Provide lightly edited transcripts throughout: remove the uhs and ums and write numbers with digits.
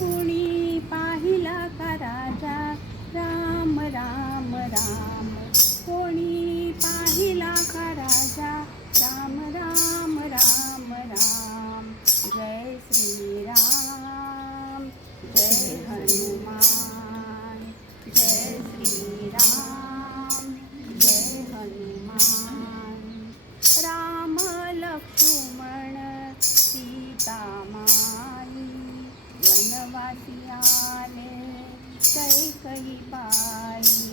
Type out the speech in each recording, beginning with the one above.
कोणी पाहिला का राजा राम राम राम. कोणी पाहिला का राजा राम राम राम राम. जय श्री राम जय हनुमान. जय श्री राम जय हनुमान. राम लक्ष्मण सीता माई वनवासी आले कैकई बाई.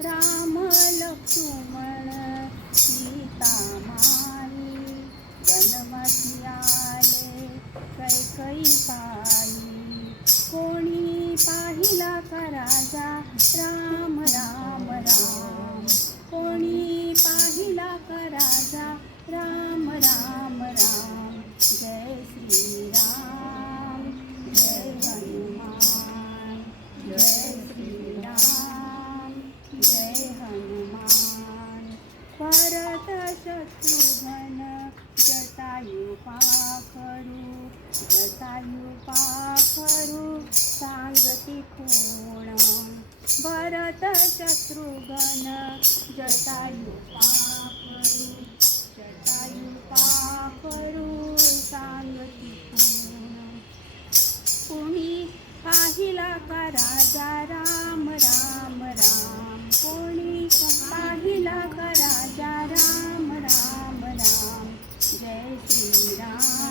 राम लक्ष्मण सीता माई वनवासी आले कैकई बाई. कोणी पाहिला का राजा राम राम राम. कोणी पाहिला का राजा राम राम राम. जय श्री राम जय हनुमान. जय श्री राम जय हनुमान. भरत शत्रुघ्न जटायु पाखरू. जटायु पाखरू सांगती कोण. भरत शत्रुघ्न जटायु पाखरू. जटायु पाखरू सांगती कोण. कोणी पाहिला का राजा राम राम राम. कोणी पाहिला का राजा राम राम राम. जय श्री राम